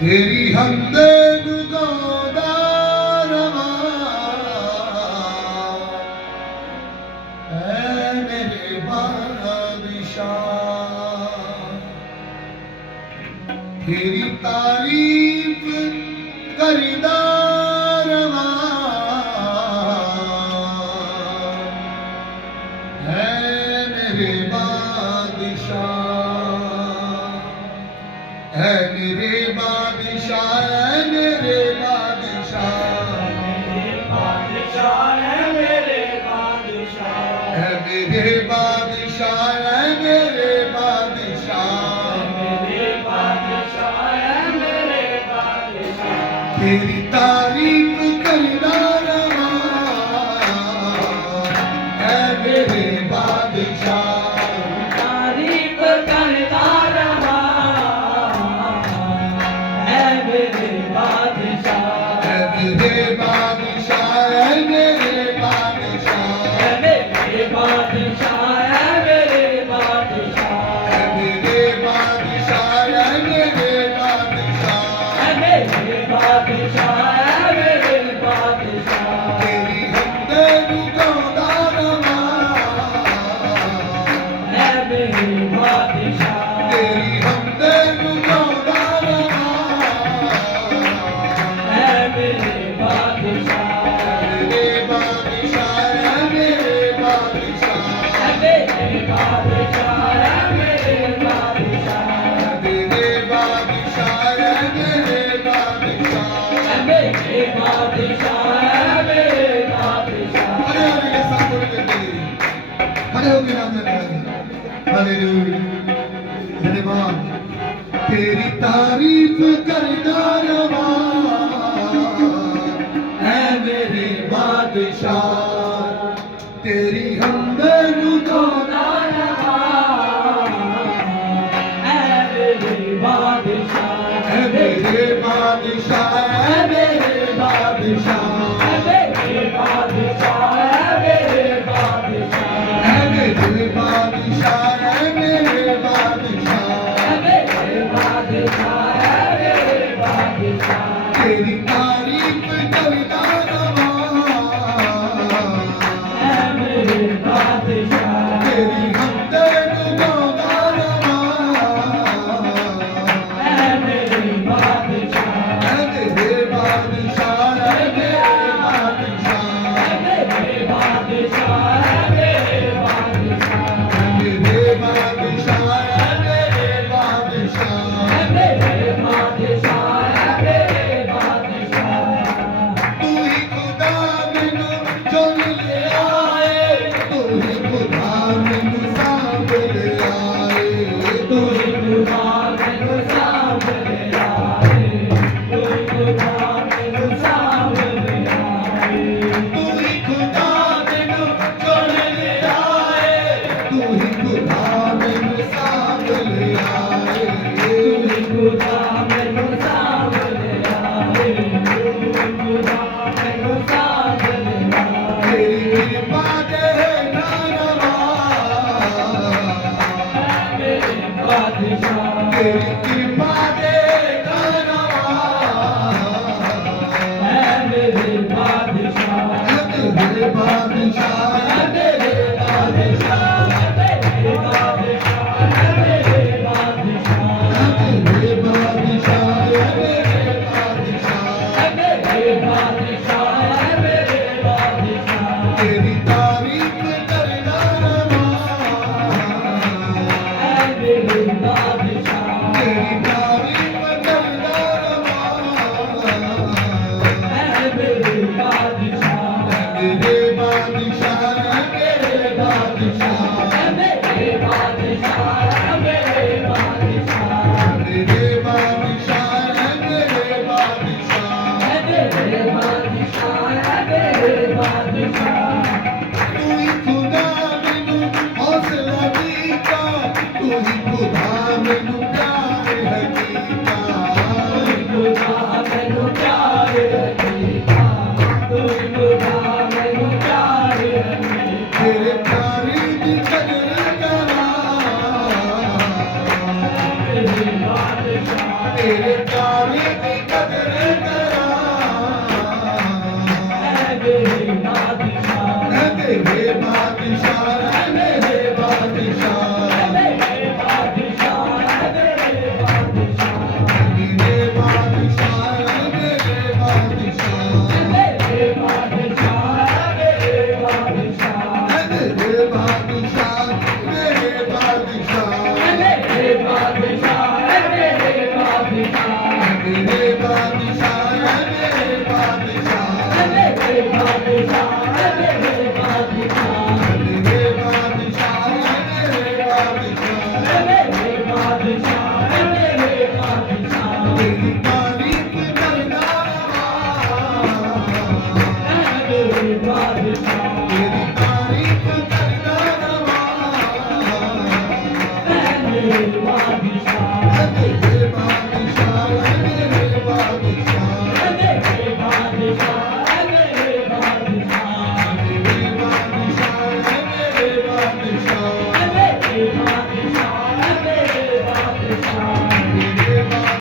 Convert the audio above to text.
तेरी हमदे दुगादा रवा ऐ मेरे बादशाह, तेरी तारीफ करदा रवा ऐ मेरे बादशाह, ऐ मेरे बादशाह, ऐ मेरे बादशाह, मेरे बादशाह है मेरे बादशाह, ऐ मेरे बादशाह, ऐ मेरे बादशाह, मेरे बादशाह है मेरे बादशाह, तेरी तारीफ करदा रवा ऐ मेरे बादशाह, तारीफ करता रहा है मेरे बादशाह, ऐ मेरे बादशाह, ऐ मेरे बादशाह, है मेरे बादशाह है मेरे बादशाह, ऐ मेरे बादशाह, ऐ मेरे बादशाह, है मेरे बादशाह है मेरे बादशाह, तेरी हमदे दुगादा रवा है मेरे बादशाह, तेरी हमदे दुगादा रवा है मेरे बादशाह, मेरे बादशाह, ऐ मेरे बादशाह, है मेरे बादशाह है मेरे बादशाह, मेरे बादशाह, ऐ मेरे बादशाह। है मेरे बादशाह है मेरे बादशाह, खड़े होने के साथ बोल के तेरी खड़े होके नाम लेते हैं हालेलुया धन्यवाद तेरी तारीफ करदा रवा ऐ मेरे बादशाह, तेरी हमदे दुगादा है मेरे बादशाह, ऐ मेरे बादशाह, ऐ मेरे बादशाह, है मेरे बादशाह है मेरे बादशाह, ऐ मेरे बादशाह, ऐ मेरे बादशाह, है मेरे बादशाह है मेरे बादशाह, तेरी तारीफ करदा रवा है मेरे बादशाह, तेरी हमदे दुगादा रवा है मेरे बादशाह, ऐ मेरे बादशाह, ऐ मेरे बादशाह, है मेरे बादशाह है मेरे बादशाह, ऐ मेरे बादशाह, ऐ मेरे बादशाह, है मेरे बादशाह है मेरे बादशाह, तू ही खुदा मैनू चुन ले आए, तू ही खुदा मैनू सांभ ले आए, तू ही खुदा मैनू सांभ ले आए, तू ही खुदा मैनू सांभ ले आए, तू ही खुदा मैनू चुन ले आए, तू ही खुदा मैनू सांभ ले आए, तू ही खुदा मैनू सांभ ले आए, तू ही खुदा मैनू सांभ ले आए, तेरी कृपा दे ना रवा मेरे बादशाह, तेरी कृपा दे ना रवा है मेरे बादशाह, मेरे बादशाह, है मेरे बादशाह, है मेरे बादशाह, है मेरे बादशाह, मेरे बादशाह, मेरे बादशाह, है मेरे बादशाह, है मेरे बादशाह, तेरी तारीफ करदा रवा है मेरे बादशाह, तेरी माता